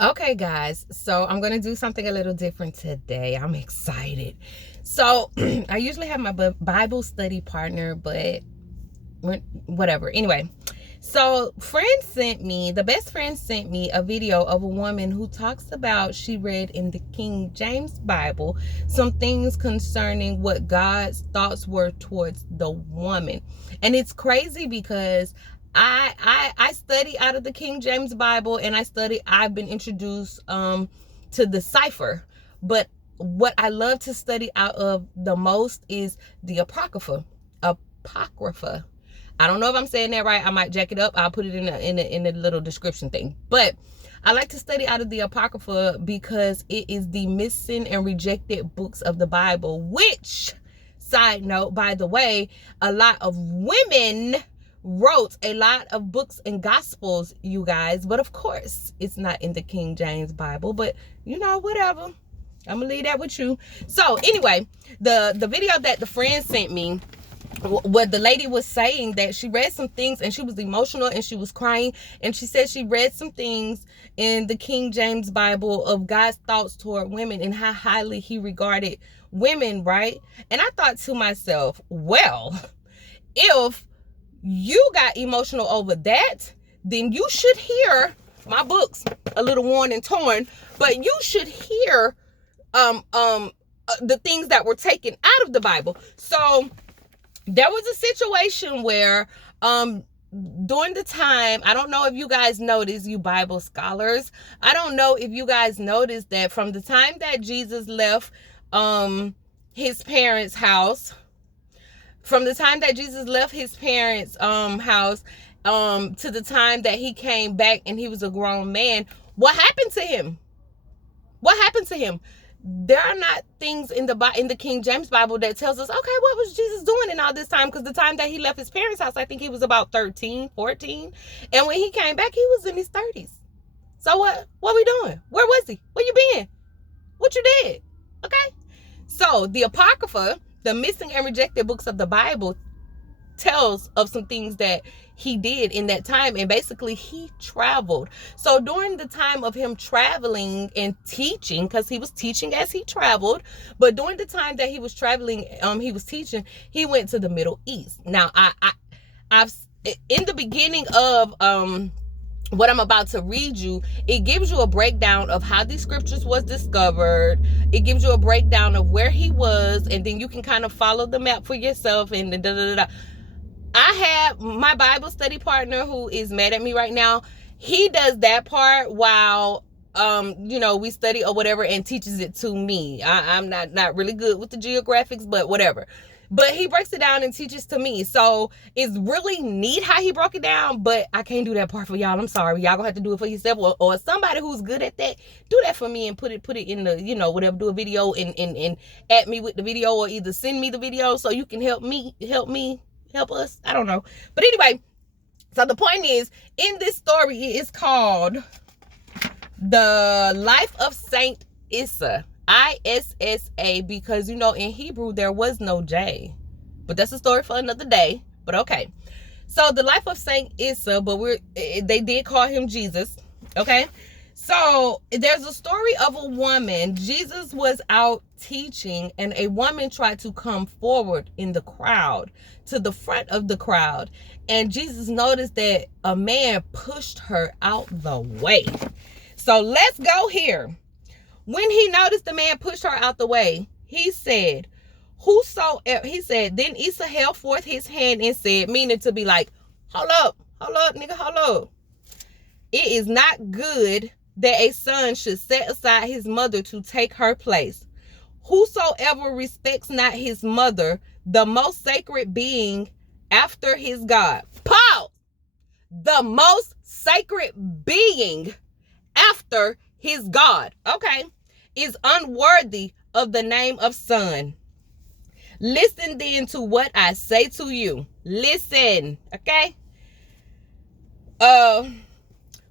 Okay, guys, so I'm going to do something a little different today. I'm excited. So, I usually have my Bible study partner, but whatever. Anyway, so the best friend sent me a video of a woman who talks about she read in the King James Bible some things concerning what God's thoughts were towards the woman. And it's crazy because I study out of the King James Bible, and I've been introduced to the cipher, but what I love to study out of the most is the Apocrypha. I don't know if I'm saying that right. I might jack it up. I'll put it in the little description thing. But I like to study out of the Apocrypha because it is the missing and rejected books of the Bible, which, side note, by the way, a lot of women wrote a lot of books and gospels, you guys. But of course, it's not in the King James Bible. But, whatever. I'm going to leave that with you. So, anyway, the video that the friend sent me, what the lady was saying, that she read some things and she was emotional and she was crying, and she said she read some things in the King James Bible of God's thoughts toward women and how highly he regarded women, right? And I thought to myself, well, if you got emotional over that, then you should hear my books, A Little Worn and Torn, but you should hear the things that were taken out of the Bible. So there was a situation where during the time, I don't know if you guys noticed, you Bible scholars, I don't know if you guys noticed that from the time that Jesus left his parents' house, to the time that he came back and he was a grown man, what happened to him? There are not things in the King James Bible that tells us, okay, what was Jesus doing in all this time? Because the time that he left his parents' house, I think he was about 13, 14. And when he came back, he was in his 30s. So what we doing? Where was he? Where you been? What you did? Okay? So the Apocrypha, the missing and rejected books of the Bible, tells of some things that he did in that time, and basically he traveled. So during the time of him traveling and teaching, because he was teaching as he traveled, but during the time that he was traveling, he was teaching, he went to the Middle East. Now I've in the beginning of what I'm about to read you, it gives you a breakdown of how these scriptures was discovered. It gives you a breakdown of where he was, and then you can kind of follow the map for yourself, and I have my Bible study partner who is mad at me right now. He does that part while we study or whatever, and teaches it to me. I'm not really good with the geographics, but whatever. But he breaks it down and teaches to me. So it's really neat how he broke it down, but I can't do that part for y'all. I'm sorry. Y'all gonna have to do it for yourself, or somebody who's good at that, do that for me and put it in the, whatever, do a video and at me with the video, or either send me the video so you can help us. I don't know. But anyway, so the point is, in this story, it is called The Life of Saint Issa. Issa, because in Hebrew there was no J. But that's a story for another day. But okay. So the life of Saint Issa, but they did call him Jesus. Okay. So there's a story of a woman. Jesus was out teaching, and a woman tried to come forward in the crowd, to the front of the crowd. And Jesus noticed that a man pushed her out the way. So let's go here. When he noticed the man pushed her out the way, he said, then Issa held forth his hand and said, meaning to be like, hold up, nigga, hold up. It is not good that a son should set aside his mother to take her place. Whosoever respects not his mother, the most sacred being after his God. Pause. The most sacred being after his God, okay, is unworthy of the name of son. Listen then to what I say to you. Listen, okay?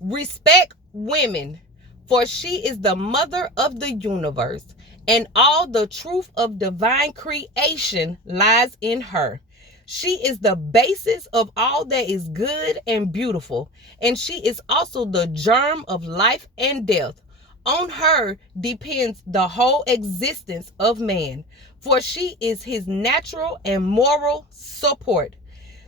Respect women, for she is the mother of the universe, and all the truth of divine creation lies in her. She is the basis of all that is good and beautiful, and she is also the germ of life and death. On her depends the whole existence of man, for she is his natural and moral support.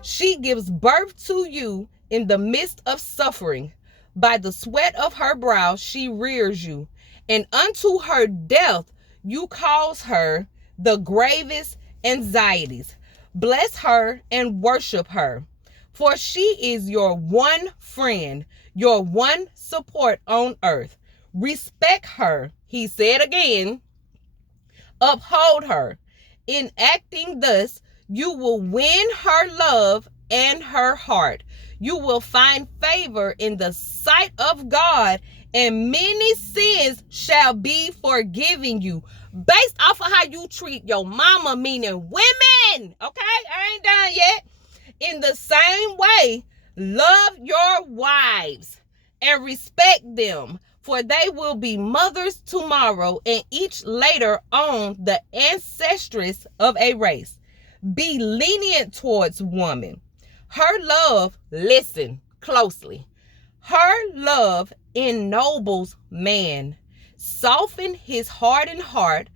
She gives birth to you in the midst of suffering. By the sweat of her brow she rears you, and unto her death you cause her the gravest anxieties. Bless her and worship her, for she is your one friend, your one support on earth. Respect her, he said again. Uphold her. In acting thus, you will win her love and her heart. You will find favor in the sight of God, and many sins shall be forgiven you, based off of how you treat your mama, meaning women. Okay, I ain't done yet. In the same way, love your wives and respect them, for they will be mothers tomorrow, and each later on the ancestress of a race. Be lenient towards woman. Her love, listen closely, her love ennobles man, softens his hardened heart,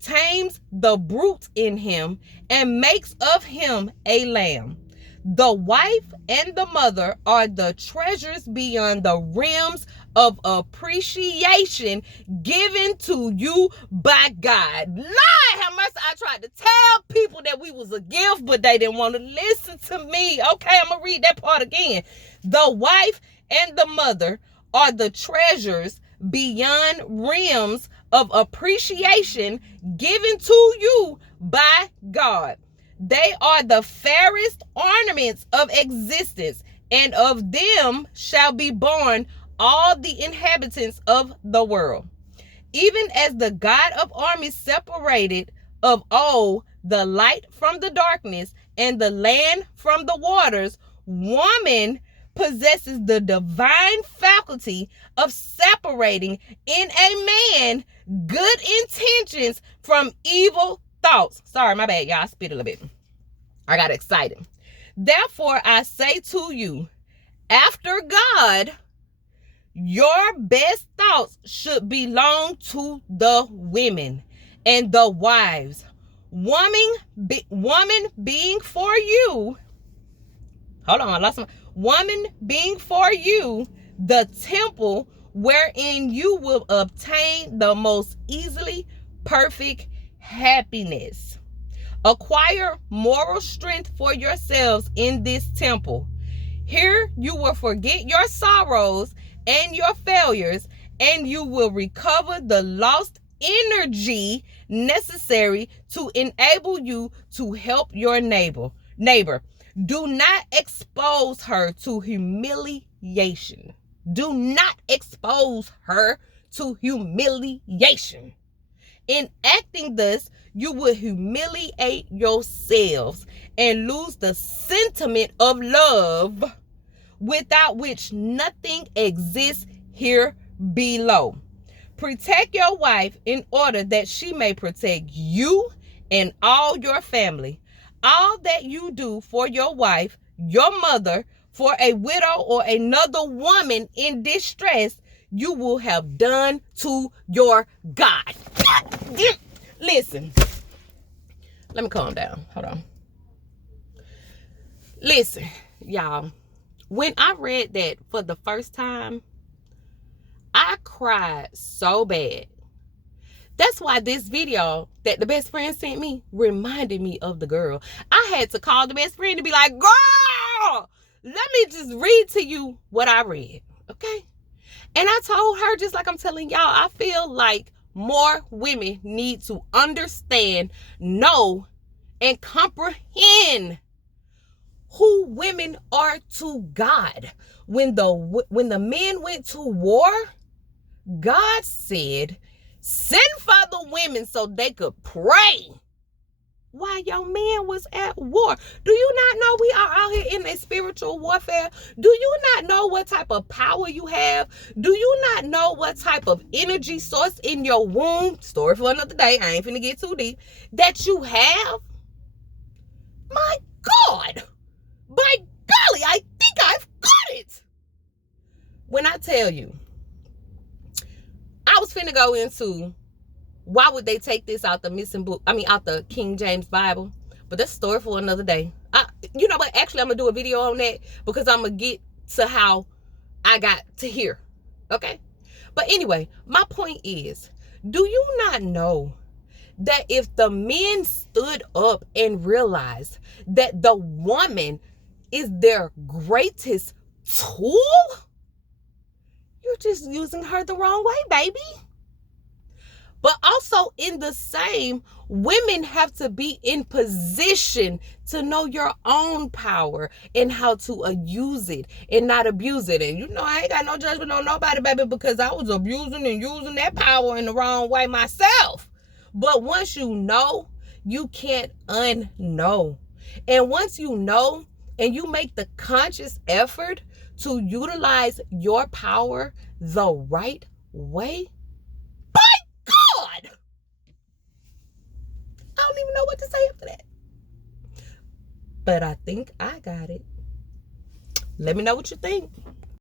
tames the brute in him, and makes of him a lamb. The wife and the mother are the treasures beyond the realms of appreciation given to you by God. Lord have mercy, I tried to tell people that we was a gift, but they didn't want to listen to me. Okay, I'm going to read that part again. The wife and the mother are the treasures beyond realms of appreciation given to you by God. They are the fairest ornaments of existence, and of them shall be born all the inhabitants of the world. Even as the God of armies separated of old the light from the darkness and the land from the waters, woman possesses the divine faculty of separating in a man good intentions from evil thoughts. Sorry, my bad, y'all. I spit a little bit. I got excited. Therefore, I say to you, after God, your best thoughts should belong to the women and the wives. Woman being for you. Hold on, I lost my. Woman being for you the temple wherein you will obtain the most easily perfect happiness. Acquire moral strength for yourselves in this temple. Here you will forget your sorrows and your failures, and you will recover the lost energy necessary to enable you to help your neighbor. Do not expose her to humiliation. Do not expose her to humiliation. In acting thus, you will humiliate yourselves and lose the sentiment of love, without which nothing exists here below. Protect your wife in order that she may protect you and all your family. All that you do for your wife, your mother, for a widow or another woman in distress, you will have done to your God. Listen, let me calm down. Hold on. Listen, y'all. When I read that for the first time, I cried so bad. That's why this video that the best friend sent me reminded me of the girl. I had to call the best friend to be like, girl, let me just read to you what I read, okay? And I told her, just like I'm telling y'all, I feel like more women need to understand, know, and comprehend who women are to God. When the men went to war, God said, send for the women so they could pray while your man was at war. Do you not know we are out here in a spiritual warfare? Do you not know what type of power you have? Do you not know what type of energy source in your womb? Story for another day. I ain't finna get too deep. That you have? My God, by golly, I think I've got it. When I tell you, I was finna go into why would they take this out the missing book, out the King James Bible, but that's a story for another day. You know what, actually I'm gonna do a video on that, because I'm gonna get to how I got to here, okay? But anyway, my point is, do you not know that if the men stood up and realized that the woman is their greatest tool, you're just using her the wrong way, baby. But also in the same, women have to be in position to know your own power and how to use it and not abuse it. And you know, I ain't got no judgment on nobody, baby, because I was abusing and using that power in the wrong way myself. But once you know, you can't unknow. And once you know and you make the conscious effort to utilize your power the right way, God, I don't even know what to say after that. But I think I got it. Let me know what you think.